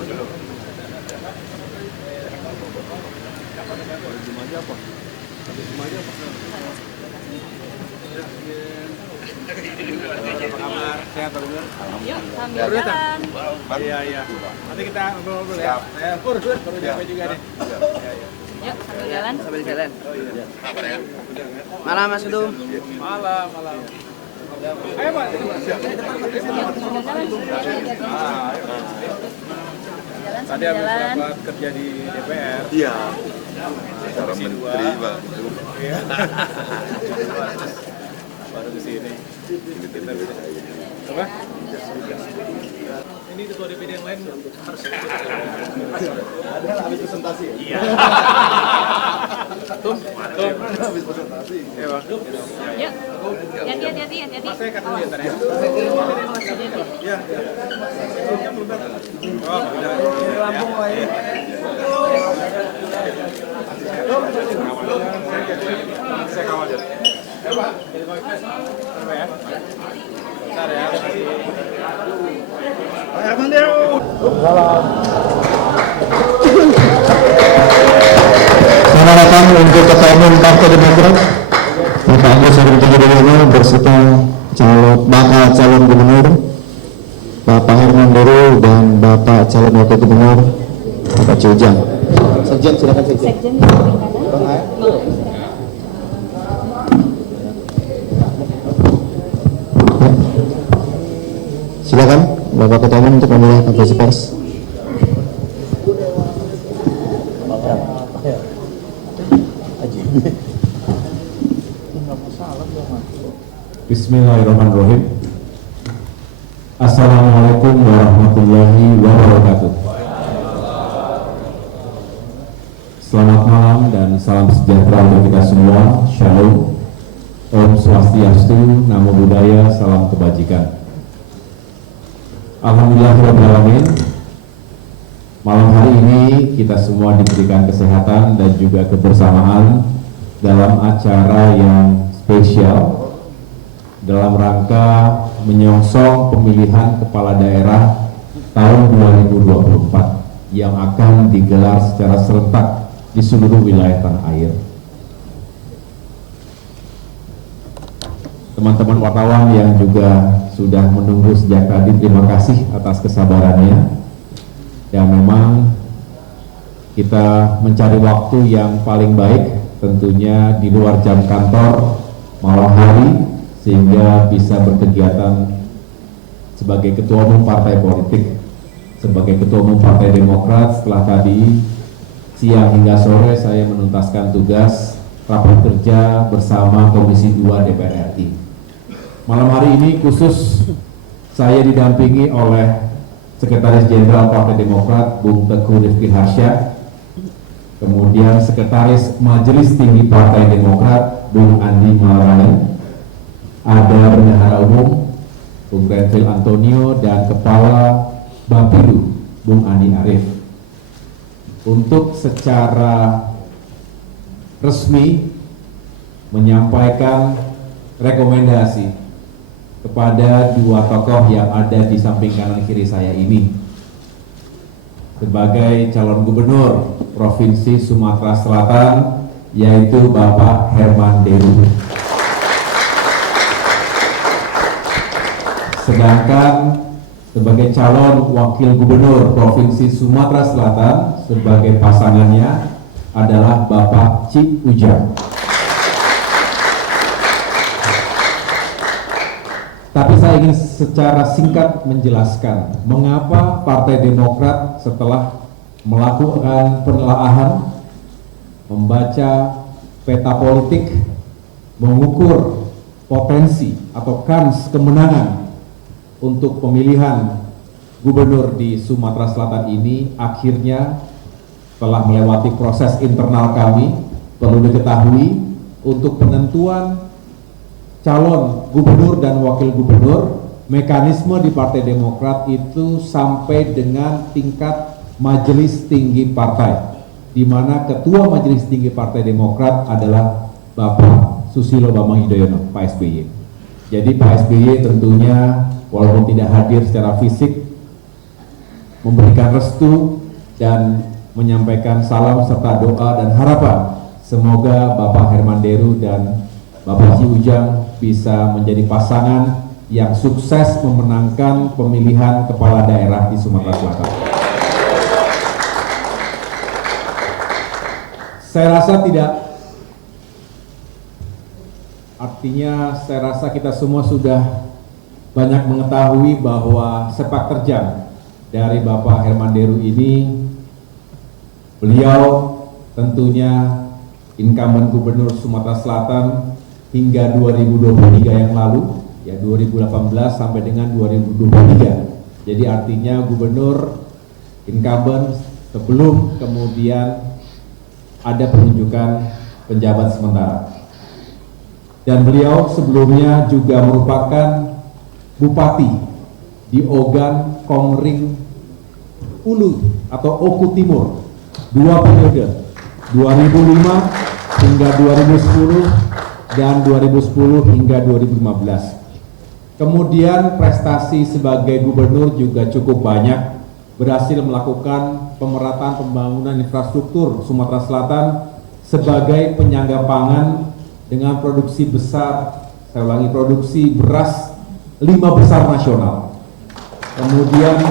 Sehat Pak Gubernur? Yuk, sambil jalan. Iya. Nanti kita ngobrol-ngobrol ya. Saya baru sampai juga nih. Yuk, sambil jalan. Sambil jalan. Malam Mas Udung. Malam. Ayo Pak. Tadi habis rapat kerja di DPR. Iya. Para menteri, Pak. Iya. Baru ke sini. Apa? Ini ketua DPD yang lain harus ada habis presentasi. Iya. Tuh. Habis presentasi. Ya, Pak. Yuk. Hati-hati. Mas saya kata dulu ntar ya. Iya. Oh, udah. Lampung Pak ya. Saya kawal aja. Pak, ya. Bentar ya. Pak Herman Deo. Selamat datang untuk Ketua Umum Partai Demokrat Bapak Agus Harimurti Yudhoyono berserta bakal calon gubernur Bapak Herman Deru dan Bapak calon wakil gubernur Bapak Ciujang. Sekjen silakan sekjen. Sekjen di samping kanan. Silakan Bapak Ketua Umum untuk memulai konferensi pers. Bismillahirrahmanirrahim. Assalamualaikum warahmatullahi wabarakatuh. Selamat malam dan salam sejahtera untuk kita semua. Shalom, Om Swastiastu, Namo Buddhaya, salam kebajikan. Alhamdulillahirrahmanirrahim. Malam hari ini kita semua diberikan kesehatan dan juga kebersamaan dalam acara yang spesial dalam rangka menyongsong pemilihan kepala daerah tahun 2024 yang akan digelar secara serentak di seluruh wilayah tanah air. Teman-teman wartawan yang juga sudah menunggu sejak tadi, terima kasih atas kesabarannya. Dan memang kita mencari waktu yang paling baik, tentunya di luar jam kantor malam hari, sehingga bisa berkegiatan sebagai ketua umum partai politik, sebagai ketua umum Partai Demokrat. Setelah tadi siang hingga sore saya menuntaskan tugas rapat kerja bersama Komisi 2 DPR RI. Malam hari ini khusus saya didampingi oleh Sekretaris Jenderal Partai Demokrat Bung Teguh Rifki Harsha, kemudian Sekretaris Majelis Tinggi Partai Demokrat Bung Andi Malarangeng, ada Bendahara Umum Bung Renvil Antonio, dan Kepala Bapilu Bung Andi Arief. Untuk secara resmi menyampaikan rekomendasi kepada dua tokoh yang ada di samping kanan kiri saya ini sebagai calon gubernur Provinsi Sumatera Selatan, yaitu Bapak Herman Deru. Sedangkan sebagai calon wakil gubernur Provinsi Sumatera Selatan sebagai pasangannya adalah Bapak Ciujang. Tapi saya ingin secara singkat menjelaskan mengapa Partai Demokrat setelah melakukan penelaahan, membaca peta politik, mengukur potensi atau kans kemenangan untuk pemilihan gubernur di Sumatera Selatan ini, akhirnya telah melewati proses internal kami. Perlu diketahui, untuk penentuan calon gubernur dan wakil gubernur, mekanisme di Partai Demokrat itu sampai dengan tingkat Majelis Tinggi Partai, di mana Ketua Majelis Tinggi Partai Demokrat adalah Bapak Susilo Bambang Yudhoyono, Pak SBY. Jadi Pak SBY tentunya walaupun tidak hadir secara fisik, memberikan restu dan menyampaikan salam serta doa dan harapan semoga Bapak Herman Deru dan Bapak Ci Ujang bisa menjadi pasangan yang sukses memenangkan pemilihan kepala daerah di Sumatera Selatan. Saya rasa saya rasa kita semua sudah banyak mengetahui bahwa sepak terjang dari Bapak Herman Deru ini, beliau tentunya incumbent Gubernur Sumatera Selatan hingga 2023 yang lalu, ya 2018 sampai dengan 2023. Jadi artinya Gubernur incumbent sebelum kemudian ada penunjukan penjabat sementara. Dan beliau sebelumnya juga merupakan Bupati di Ogan Komering Ulu atau Oku Timur 2 periode 2005 hingga 2010 dan 2010 hingga 2015. Kemudian prestasi sebagai gubernur juga cukup banyak, berhasil melakukan pemerataan pembangunan infrastruktur Sumatera Selatan sebagai penyangga pangan dengan produksi besar, saya ulangi, produksi beras 5 besar nasional. Kemudian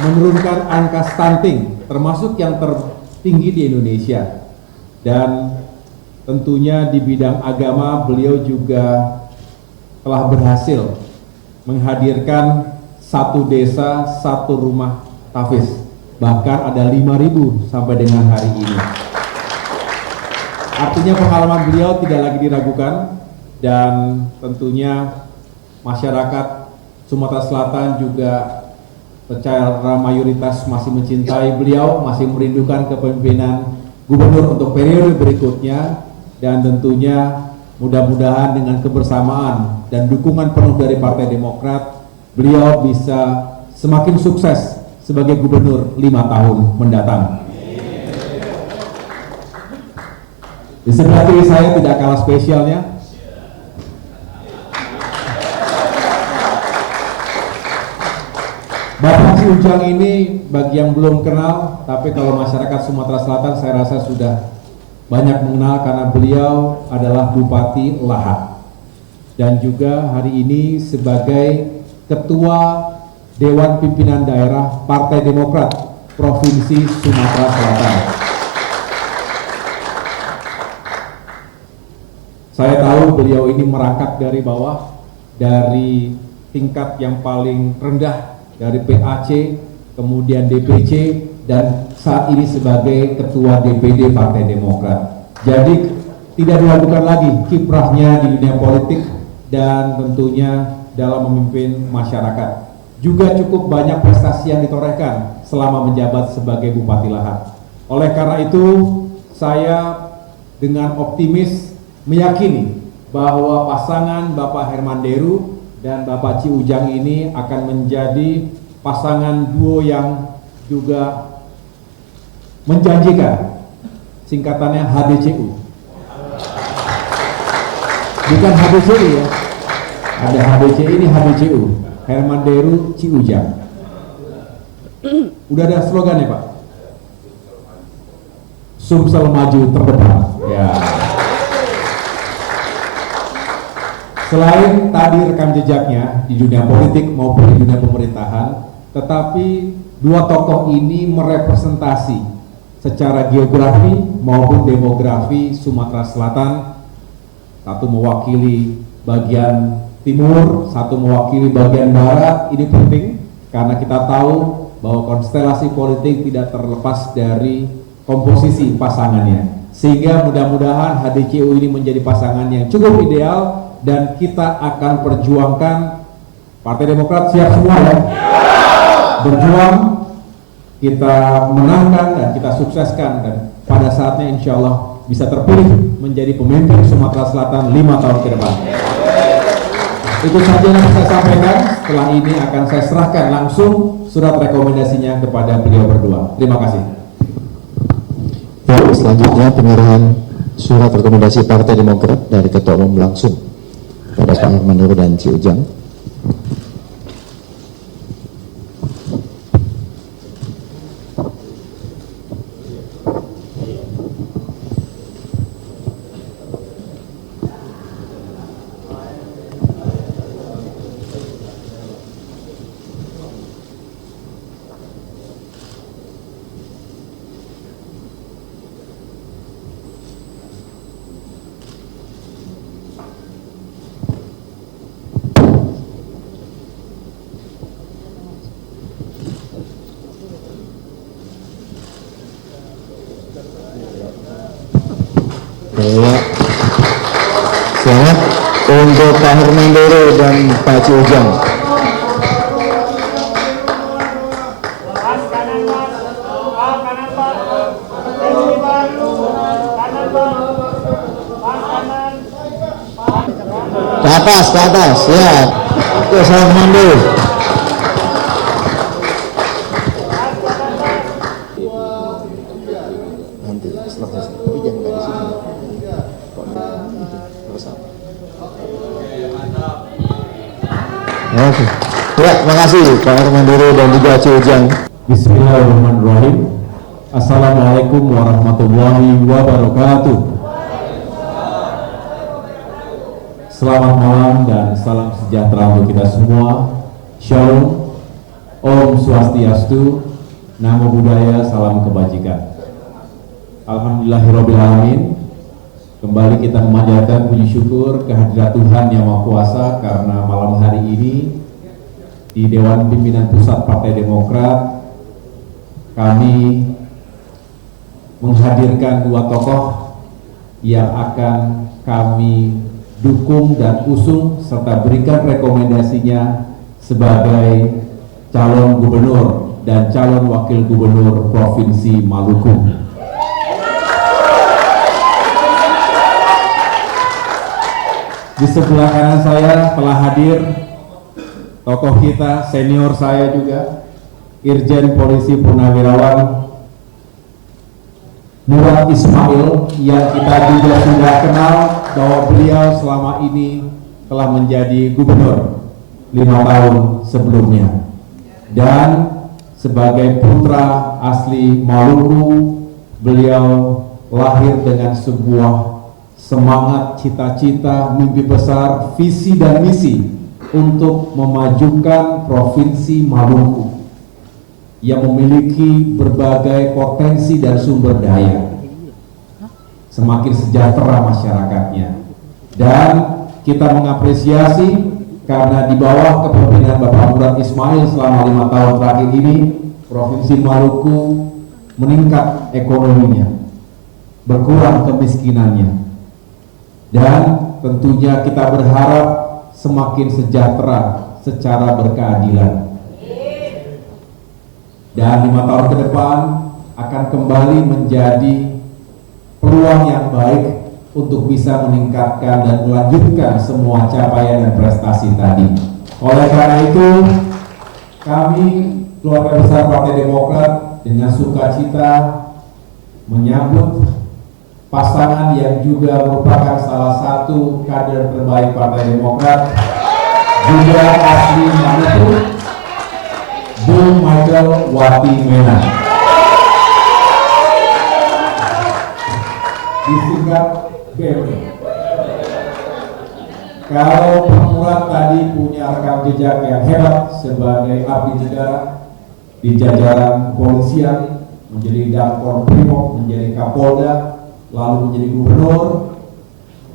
menurunkan angka stunting termasuk yang tertinggi di Indonesia. Dan tentunya di bidang agama beliau juga telah berhasil menghadirkan 1 desa 1 rumah tahfiz, bahkan ada 5.000 sampai dengan hari ini. Artinya pengalaman beliau tidak lagi diragukan, dan tentunya masyarakat Sumatera Selatan juga secara mayoritas masih mencintai beliau, masih merindukan kepemimpinan gubernur untuk periode berikutnya, dan tentunya mudah-mudahan dengan kebersamaan dan dukungan penuh dari Partai Demokrat, beliau bisa semakin sukses sebagai gubernur 5 tahun mendatang. Di sebelah kiri saya tidak kalah spesialnya, Bapak Ci Ujang ini bagi yang belum kenal, tapi kalau masyarakat Sumatera Selatan saya rasa sudah banyak mengenal karena beliau adalah Bupati Lahat dan juga hari ini sebagai Ketua Dewan Pimpinan Daerah Partai Demokrat Provinsi Sumatera Selatan. Saya tahu beliau ini merangkak dari bawah, dari tingkat yang paling rendah, dari PAC, kemudian DPC, dan saat ini sebagai Ketua DPD Partai Demokrat. Jadi tidak diragukan lagi kiprahnya di dunia politik dan tentunya dalam memimpin masyarakat. Juga cukup banyak prestasi yang ditorehkan selama menjabat sebagai Bupati Lahat. Oleh karena itu, saya dengan optimis meyakini bahwa pasangan Bapak Herman Deru dan Bapak Ci Ujang ini akan menjadi pasangan duo yang juga menjanjikan. Singkatannya HDCU. Bukan HDCI ya. Ada HDCI, ini HDCU. Herman Deru, Ci Ujang. Udah ada slogannya, Pak? Sumsel maju terdepan. Ya. Selain tadi rekam jejaknya di dunia politik maupun di dunia pemerintahan, tetapi dua tokoh ini merepresentasi secara geografi maupun demografi Sumatera Selatan. Satu mewakili bagian timur, satu mewakili bagian barat. Ini penting karena kita tahu bahwa konstelasi politik tidak terlepas dari komposisi pasangannya. Sehingga mudah-mudahan HDCU ini menjadi pasangan yang cukup ideal. Dan kita akan perjuangkan, Partai Demokrat siap semua ya, berjuang, kita menangkan dan kita sukseskan, dan pada saatnya insya Allah bisa terpilih menjadi pemimpin Sumatera Selatan 5 tahun ke depan. Itu saja yang saya sampaikan. Setelah ini akan saya serahkan langsung surat rekomendasinya kepada beliau berdua. Terima kasih. Baik, selanjutnya penyerahan surat rekomendasi Partai Demokrat dari Ketua Umum langsung pada Pak Herman Deru dan Ci Ujang. Ya. Selamat untuk Pak Hermandoro dan Pak Ciujang. Ke atas, ya. Oke, selamat Hermandoro. Nanti setelah selesai, tapi jangan di sini. Oke. Ya, terima kasih Pak Hermandoro dan juga Ciujang. Bismillahirrahmanirrahim. Assalamualaikum warahmatullahi wabarakatuh. Selamat malam dan salam sejahtera untuk kita semua. Shalom, Om Swastiastu, Namo Buddhaya, salam kebajikan. Alhamdulillahirrahmanirrahim. Kembali kita memanjatkan puji syukur kehadirat Tuhan Yang Maha Kuasa karena malam hari ini di Dewan Pimpinan Pusat Partai Demokrat kami menghadirkan dua tokoh yang akan kami dukung dan usung serta berikan rekomendasinya sebagai calon gubernur dan calon wakil gubernur Provinsi Maluku. Di sebelah kanan saya telah hadir tokoh kita, senior saya juga, Irjen Polisi Purnawirawan Murad Ismail, yang kita juga sudah kenal bahwa beliau selama ini telah menjadi gubernur 5 tahun sebelumnya. Dan sebagai putra asli Maluku, beliau lahir dengan sebuah semangat, cita-cita, mimpi besar, visi dan misi untuk memajukan Provinsi Maluku yang memiliki berbagai potensi dan sumber daya, semakin sejahtera masyarakatnya. Dan kita mengapresiasi karena di bawah kepemimpinan Bapak Murad Ismail selama 5 tahun terakhir ini, Provinsi Maluku meningkat ekonominya, berkurang kemiskinannya, dan tentunya kita berharap semakin sejahtera secara berkeadilan. Dan 5 tahun ke depan akan kembali menjadi peluang yang baik untuk bisa meningkatkan dan melanjutkan semua capaian dan prestasi tadi. Oleh karena itu, kami keluarga besar Partai Demokrat dengan sukacita menyambut pasangan yang juga merupakan salah satu kader terbaik Partai Demokrat, juga asli Maluku, Bung Michael Watimena. Disingkat BMW. Kalau Pak Murad tadi punya rekam jejak yang hebat sebagai abdi negara di jajaran kepolisian, menjadi Danpor Brimob, menjadi Kapolda, lalu menjadi gubernur.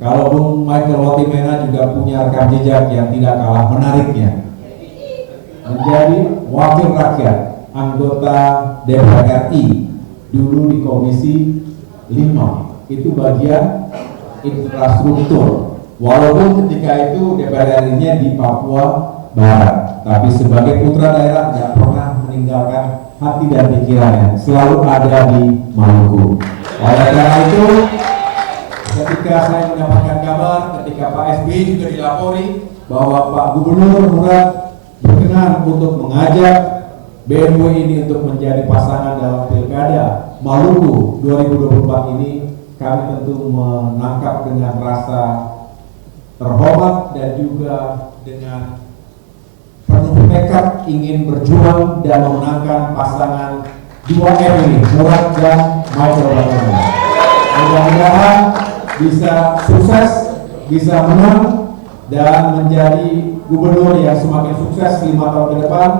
Kalau Bung Michael Watimena juga punya rekam jejak yang tidak kalah menariknya, menjadi wakil rakyat, anggota DPR RI, dulu di Komisi 5, itu bagian infrastruktur. Walaupun ketika itu DPR RI-nya di Papua Barat, tapi sebagai putra daerah tidak pernah meninggalkan hati dan pikirannya, selalu ada di Maluku. Oleh karena itu, ketika saya mendapatkan kabar, ketika Pak SBY juga dilapori bahwa Pak Gubernur Murad berkenan untuk mengajak BMW ini untuk menjadi pasangan dalam Pilkada Maluku 2024 ini, kami tentu menangkap dengan rasa terhormat dan juga dengan penuh tekad ingin berjuang dan memenangkan pasangan 2M ini, Murad dan Michael Watimena. Mudah-mudahan bisa sukses, bisa menang dan menjadi gubernur yang semakin sukses 5 tahun ke depan,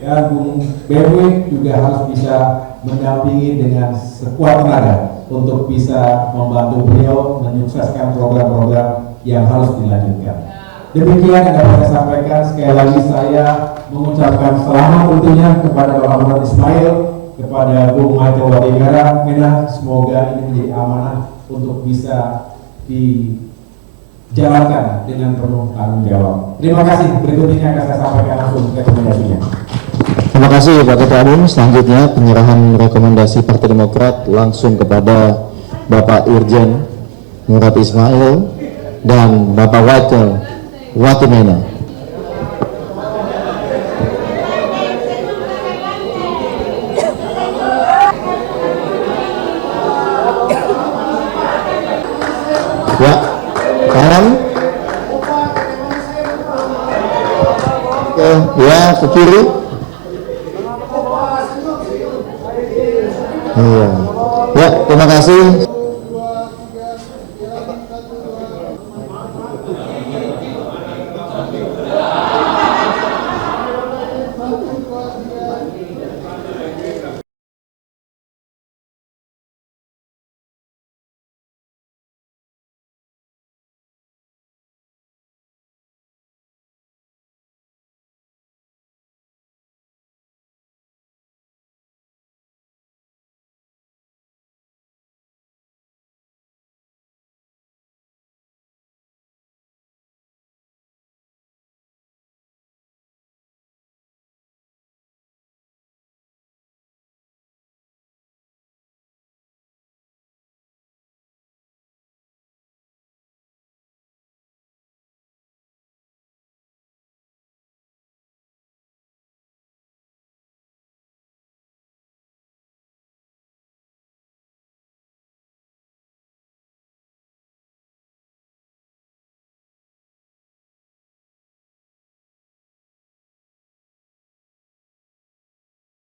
dan Bung BW juga harus bisa mendampingi dengan sekuat tenaga untuk bisa membantu beliau menyukseskan program-program yang harus dilanjutkan. Demikian yang dapat saya sampaikan. Sekali lagi saya mengucapkan selamat tentunya kepada Bapak Murad Ismail, kepada Bung Michael Watimena. Semoga ini menjadi amanah untuk bisa dijalankan dengan penuh tanggung jawab. Terima kasih. Berikut ini akan saya sampaikan langsung rekomendasinya. Terima kasih Pak Ketua Umum. Selanjutnya penyerahan rekomendasi Partai Demokrat langsung kepada Bapak Irjen Murad Ismail dan Bapak Wakil Watimena. Ya, kanan. Oke, ya ke kiri. Iya. Ya, terima kasih.